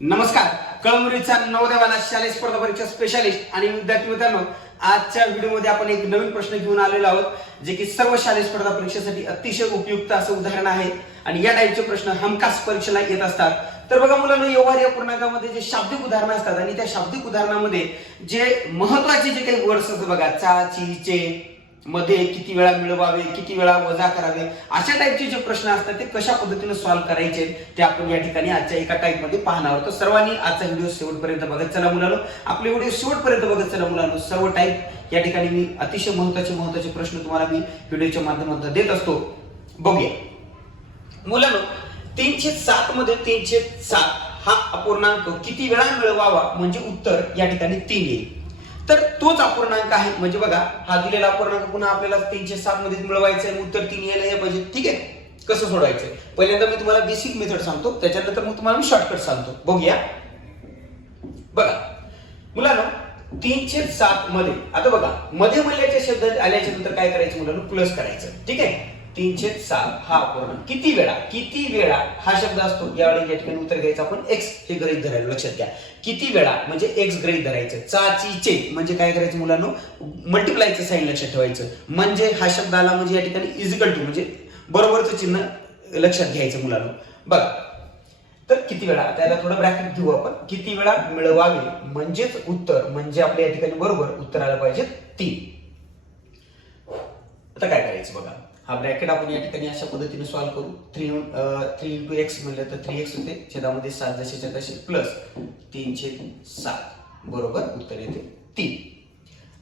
नमस्कार. कळमुरीचा नवोदयवाला शालेय स्पर्धा परीक्षा स्पेशालिस्ट आणि विद्यार्थी मित्रांनो, आजच्या व्हिडिओमध्ये आपण एक नवीन प्रश्न घेऊन आलेलो आहोत जे की सर्व शालेय स्पर्धा परीक्षेसाठी अतिशय उपयुक्त असं उदाहरण आहे आणि या टाईपचे प्रश्न हमखास परीक्षेला येत असतात. तर बघा मुलांनो, व्यवहार या पूर्णांकामध्ये जे शाब्दिक उदाहरणं असतात आणि त्या शाब्दिक उदाहरणामध्ये जे महत्त्वाचे जे काही वर्ड्स असतात बघा, चा, ची, चे, मध्ये किती वेळा मिळवावे, किती वेळा वजा करावे, अशा टाईपचे जे प्रश्न असतात ते कशा पद्धतीने सॉल्व्ह करायचे ते आपण या ठिकाणी आजच्या एका टाईप मध्ये पाहणार आहोत. तर सर्वांनी आजचा व्हिडिओ शेवटपर्यंत बघत चला मुलांनो. आपले व्हिडिओ शेवटपर्यंत बघत चला मुलांनो. सर्व टाईप या ठिकाणी मी अतिशय महत्त्वाचे प्रश्न तुम्हाला मी व्हिडिओच्या माध्यमातून देत असतो. बघूया मुलांनो, 307 मध्ये 307 हा अपूर्णांक किती वेळा मिळवावा म्हणजे उत्तर या ठिकाणी 3 येईल. तर तोच अपूर्णांक आहे, म्हणजे बघा हा दिलेला अपूर्णांक पुन्हा आपल्याला 307 मध्ये मिळवायचा आहे, उत्तर 3 यायला पाहिजे. ठीक आहे, कसं सोडवायचं पहिल्यांदा मी तुम्हाला बेसिक मेथड सांगतो, त्याच्यानंतर मग तुम्हाला मी शॉर्टकट सांगतो. बघूया बघा मुलांनो, 307 मध्ये आता बघा मध्ये मूल्याच्या शब्द आल्याच्या नंतर काय करायचं मुलांनो, प्लस करायचं. ठीक आहे, 307 हा अपूर्णांक किती वेळा हा शब्द असतो. यावेळी या ठिकाणी उत्तर घ्यायचं आपण एक्स हे गृहीत धरायला. लक्षात घ्या, किती वेळा म्हणजे एक्स गृहीत धरायचं. चा, ची, चे म्हणजे काय करायचं मुलांनो, मल्टिप्लायचं साइन लक्षात ठेवायचं. म्हणजे हा शब्द आला म्हणजे या ठिकाणी इजिकल टू म्हणजे बरोबरचं चिन्ह लक्षात घ्यायचं मुलांनो. बघा तर किती वेळा, त्याला थोडं ब्रॅकेट घेऊ आपण. किती वेळा मिळवावे म्हणजेच उत्तर, म्हणजे आपल्या या ठिकाणी बरोबर उत्तर आलं पाहिजे 3. आता काय करायचं बघा, हा ब्रॅकेट आपण या ठिकाणी अशा पद्धतीने सॉल्व्ह करू. 3 इंटू एक्स म्हणलं तर 3x होते, छेदामध्ये 7 जसेच्या तसे प्लस 307 बरोबर उत्तर येते 3.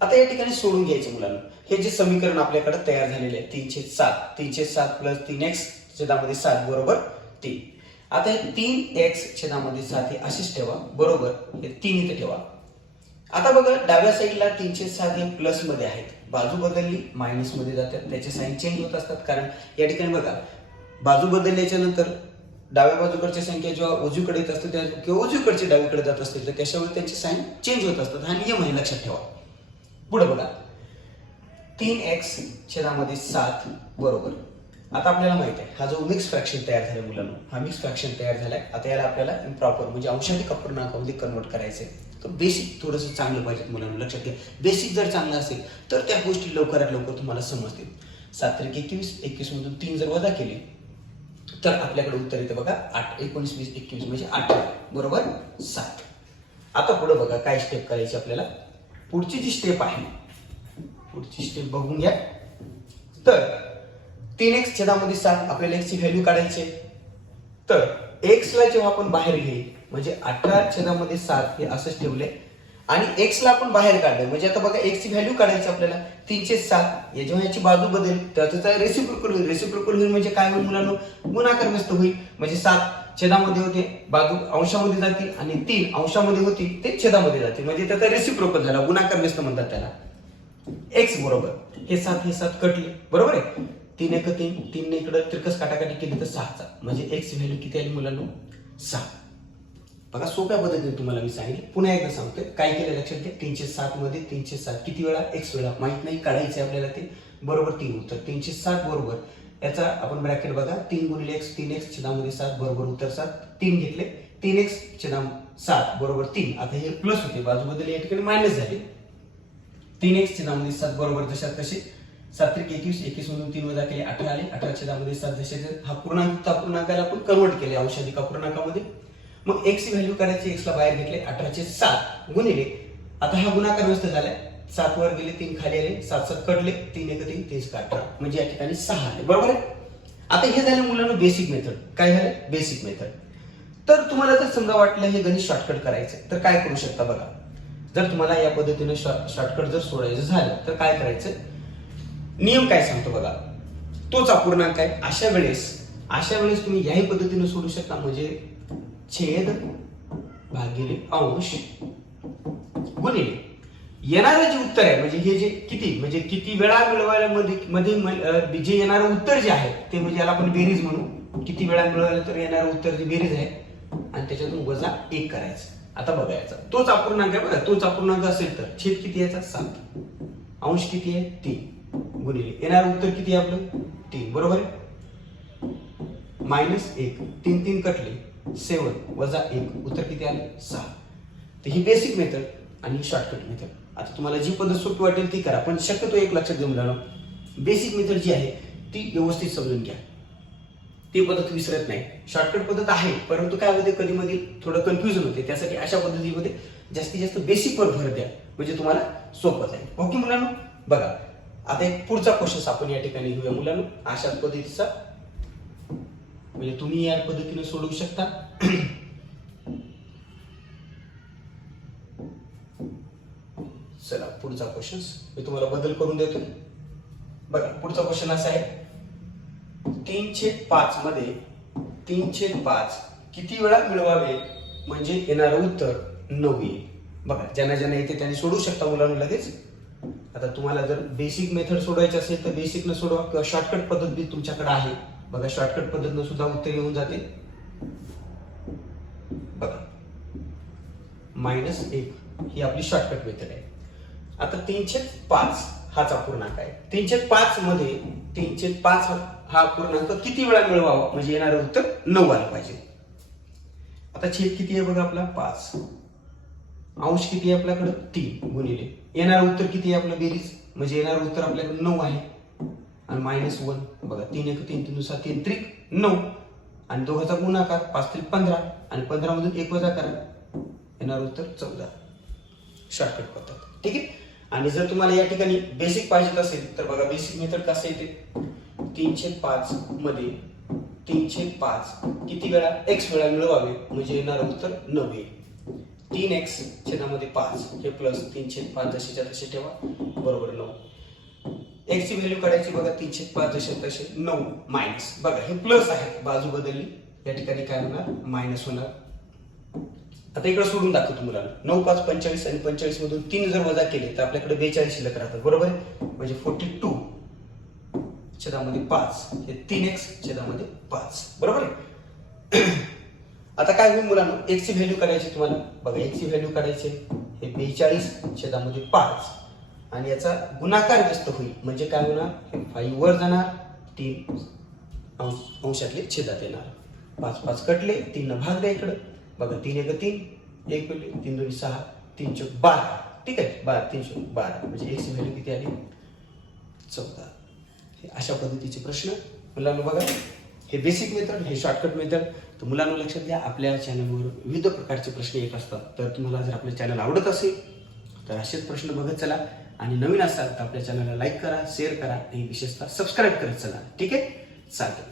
आता या ठिकाणी सोडून घ्यायचे मुलांना. हे जे समीकरण आपल्याकडे तयार झालेले आहे 307 प्लस 3x छेदामध्ये 7 बरोबर 3. आता हे 3x छेदामध्ये 7 हे असेच ठेवा बरोबर, हे 3 इथे ठेवा. आता बघा डाव्या साईडला 307 हे प्लस मध्ये आहेत, बाजू बदलली मायनस मध्ये जातात, त्याचे साइन चेंज होत असतात. कारण या ठिकाणी बघा बाजू बदलल्याच्या नंतर डाव्या बाजूकडची संख्या जेव्हा उजवीकडे येत असते किंवा उजवीकडची डावीकडे जात असते तर त्याच्यामुळे त्यांचे साइन चेंज होत असतात. हा नियम आहे, लक्षात ठेवा. पुढे बघा 3x छेदामध्ये 7 बरोबर. आता आपल्याला माहित आहे हा जो मिक्स फ्रॅक्शन तयार झाला मुलांना, हा मिक्स फ्रॅक्शन तयार झालाय. आता याला आपल्याला इम्प्रॉपर म्हणजे अंशाधिक अपूर्णांकामध्ये कन्वर्ट करायचंय. तर बेसिक थोडंसं चांगलं पाहिजे मुलांना. लक्षात घ्या, बेसिक जर चांगलं असेल तर त्या गोष्टी लवकरात लवकर तुम्हाला समजतील. 7 त्रिक 21, 21 मधून 3 जर वजा केले तर आपल्याकडे उत्तर येते बघा 8. 19, 20, 21 म्हणजे 18 बरोबर 7. आता पुढे बघा काय स्टेप करायची आपल्याला. पुढची जी स्टेप आहे, पुढची स्टेप बघून घ्या. तर 3x छेदामध्ये 7 आपल्याला x ची व्हॅल्यू काढायची. तर x ला जेव्हा आपण बाहेर घेईल म्हणजे 18 छेदामध्ये 7 हे असंच ठेवले आणि x ला आपण बाहेर काढले म्हणजे आता बघा x ची व्हॅल्यू काढायची आपल्याला 307. जेव्हा याची बाजू बदलेल त्याचा रेसिप्रोकल होईल. रेसिप्रोकल होईल म्हणजे काय होईल मुलांनो, गुणाकार व्यस्त होईल. म्हणजे 7 छेदामध्ये होते, बाजू अंशामध्ये जातील आणि 3 अंशामध्ये होती ते छेदामध्ये जातील, म्हणजे त्याचा रेसिप्रोकल झाला, गुणाकार व्यस्त म्हणतात त्याला. x बरोबर हे 7 कटले बरोबर आहे. 3 1 3, 3 ने इकडे त्रिकस काटाकाटी केली तर 6चा म्हणजे x ची व्हॅल्यू किती आली मुलांनो, 6. बघा सोप्या पद्धतीने तुम्हाला मी सांगितलं, पुन्हा एकदा सांगतोय. काय केलं लक्षात घ्या, 307 मध्ये 307 किती वेळा, x वेळा माहित नाही, काढायचे आपल्याला ते बरोबर 3 उत्तर 307 बरोबर. याचा आपण ब्रॅकेट बघा 3 गुणिले x, 3x छेदामध्ये 7 बरोबर उत्तर 7. 3 घेतले 3x छेदाम 7 बरोबर 3. आता हे प्लस होते, बाजू बदलली या ठिकाणी मायनस झाले. 3x छेदामध्ये 7 बरोबर जशात तसे. 7 त्रिक 21, 21 मधून 3 वजा केले 18 आले. 18 छेदामध्ये 7 जसे हा पूर्णांक अपूर्णांकाला आपण कन्वर्ट केले अंशाधिक अपूर्णांकामध्ये. मग x ची व्हॅल्यू करायची, x ला बाहेर घेतले 18 चे 7 गुणिले. आता हा गुणाकार व्यस्त झालाय, 7 वर गेले 3 खाली आले, 7 7 कटले, 3 1 3, 3 18 म्हणजे या ठिकाणी 6 आले बरोबर आहे. आता हे झालं मुलांना बेसिक मेथड. काय झालं, बेसिक मेथड. तर तुम्हाला जर समजा वाटलं हे गणित शॉर्टकट करायचं तर काय करू शकता बघा. जर तुम्हाला या पद्धतीने शॉर्टकट जर सोडायचं झालं तर काय करायचं, नियम काय सांगतो बघा, तोच अपूर्णांक आहे. अशा वेळेस तुम्ही याही पद्धतीने सोडू शकता, म्हणजे छेद भागिले अंश गुणिले येणारं जे उत्तर आहे, म्हणजे हे जे किती वेळा मिळवायला मध्ये जे येणारं उत्तर जे आहे ते म्हणजे याला आपण बेरीज म्हणू. किती वेळा मिळवायला तर येणारं उत्तर जे बेरीज आहे आणि त्याच्यातून वजा 1 करायचं. आता बघायचा तोच अपूर्णांक आहे बघा, तोच अपूर्णांक असेल तर छेद किती याचा 7, अंश किती आहे 3 गुणिले येणारं उत्तर किती आहे आपलं 3 बरोबर आहे. -1 3 3 कटले 7 वजा 1 उत्तर किती आलं 6. तर ही बेसिक मेथड आणि शॉर्टकट मेथड. आता तुम्हाला जी पद्धत सोपी वाटेल ती करा, पण शक्यतो एक लक्षात घेऊन मुलांनो, बेसिक मेथड जी आहे ती व्यवस्थित समजून घ्या, ती पद्धत विसरत नाही. शॉर्टकट पद्धत आहे, परंतु काय होते कधी मध्ये थोडं कन्फ्युजन होते. त्यासाठी अशा पद्धतीमध्ये जास्तीत जास्त बेसिक वर भर द्या, म्हणजे तुम्हाला सोपं जाईल. ओके मुलांनो, बघा आता एक पुढचा क्वेश्चन आपण या ठिकाणी घेऊया मुलांनो. अशाच पद्धतीचा म्हणजे तुम्ही या पद्धतीने सोडवू शकता. चला पुढचा क्वेश्चन मी तुम्हाला बदल करून देतो. बघा पुढचा क्वेश्चन असा आहे, 3/5 मध्ये 3/5 किती वेळा मिळवावे म्हणजे येणारं उत्तर 9 येईल. बघा ज्यांना ज्यांना येते त्यांनी सोडू शकता मुलांना लगेच. आता तुम्हाला जर बेसिक मेथड सोडवायची असेल तर बेसिक न सोडवा, किंवा शॉर्टकट पद्धत बी तुमच्याकडे आहे. बघा शॉर्टकट पद्धतीनं सुद्धा उत्तर येऊन जाते. बघा -1 ही आपली शॉर्टकट मेथड आहे. आता 3/5 हाच अपूर्णांक आहे. 3/5 मध्ये 3/5 हा पूर्णांक किती वेळा मिळवावा म्हणजे येणारं उत्तर 9 आलं पाहिजे. आता छेद किती आहे बघा आपला 5, अंश किती आहे आपल्याकडे 3 गुणिले येणारं उत्तर किती आहे आपलं बेरीज म्हणजे येणारं उत्तर आपल्याकडे 9 आहे. आणि -1 बघा 3 1 3 3 7 3 त्रिक 9 आणि दोघांचा गुणाकार 5 3 15 आणि 15 मधून 1 वजा करा, येणारं उत्तर 14. शॉर्टकट पद्धत. ठीक आहे. आणि जर तुम्हाला या ठिकाणी बेसिक पाहिजे असेल तर बघा बेसिक मेथड कसं येते, 3/5 मध्ये 3/5 किती वेळा x वेळा मिळवावे म्हणजे येणारं उत्तर 9 येईल. 3x छेदामध्ये 5 हे प्लस 3/5 जसेच्या तसे ठेवा बरोबर 9. x ची व्हॅल्यू काढायची बघा 3/5 जसे तसे 9 मायनस, बघा हे प्लस आहे बाजू बदलली, या ठिकाणी काय होणार मायनस होणार. आता इकडे सोडून दाखवतो मुलांना. 9 5 45 आणि 45 मधून 3 जर वजा केले तर आपल्याकडे 42 शिल्लक राहतात बरोबर आहे. म्हणजे 42 छेदामध्ये 5 हे 3x छेदामध्ये 5 बरोबर आहे. आता काय होईल मुलांना, x ची व्हॅल्यू काढायची तुम्हाला. बघा x ची व्हॅल्यू काढायची हे 42 छेदामध्ये 5 आणि याचा गुणाकार व्यस्त होईल म्हणजे काय होणार, हे 5 वर जाणार, 3 अंशातले छेदात येणार. 5 5 कटले, 3 न भाग द्या इकडे. बघा 3 1 3 1 पडले, 3 2 6 3 4 12. ठीक आहे 12 3 12 म्हणजे x ची व्हॅल्यू किती आली 14. हे अशा पद्धतीचे प्रश्न मुलांना बघा. हे बेसिक मेथड, हे शॉर्टकट मेथड. तर मुलांना लक्षात घ्या, आपल्या चॅनलवर विविध प्रकारचे प्रश्न येत असतात. तर तुम्हाला जर आपलं चॅनल आवडत असेल तर असेच प्रश्न बघत चला. आणि नवीन असाल तर आपल्या चॅनलला लाईक करा, शेअर करा आणि विशेषतः सबस्क्राईब करत चला. ठीक आहे, चालतं.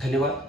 धन्यवाद.